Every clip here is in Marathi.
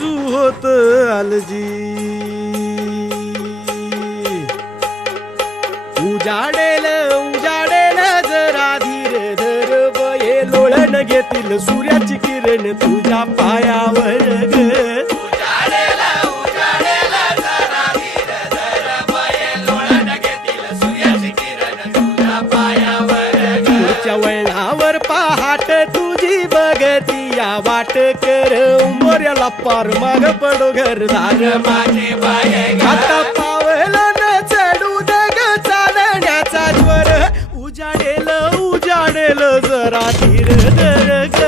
मंजू होत आलजी उजाडेल उजाडेल जरा धीर धर बये लोळण घेतील सूर्याची किरण तुझ्या पायावर ग उजाडेल उजाडेल जरा धीर धर बये लोळण घेतील सूर्याची किरण तुझ्या पायावर ग पुढच्या वळणावर पहाट तुझी बघती या वाट कर मोर्याला पार माग पडो घरदार माझे बाये ग आता पावलं न चढू दे ग चालण्याचा ज्वर उजाडेल उजाडेल जरा धीर धर ग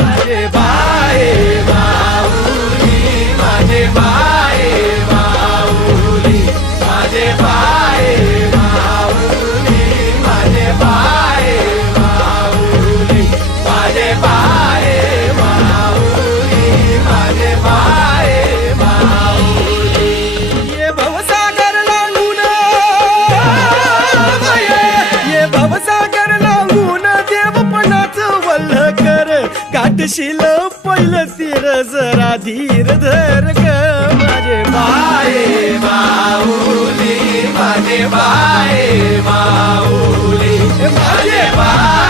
माझे बाये माऊली माझे बाये माऊली माझे बाये माऊली माझे बाये माऊली माझे बाये माऊली माझे बाये माऊली ये भवसागर लांगून ये भवसागर लांगून देवपणाचं वल्ह कर गाठशील पहिलं तीर जरा धीर धर ग माझे बाये माऊली माझे बाये माऊली माझे बाये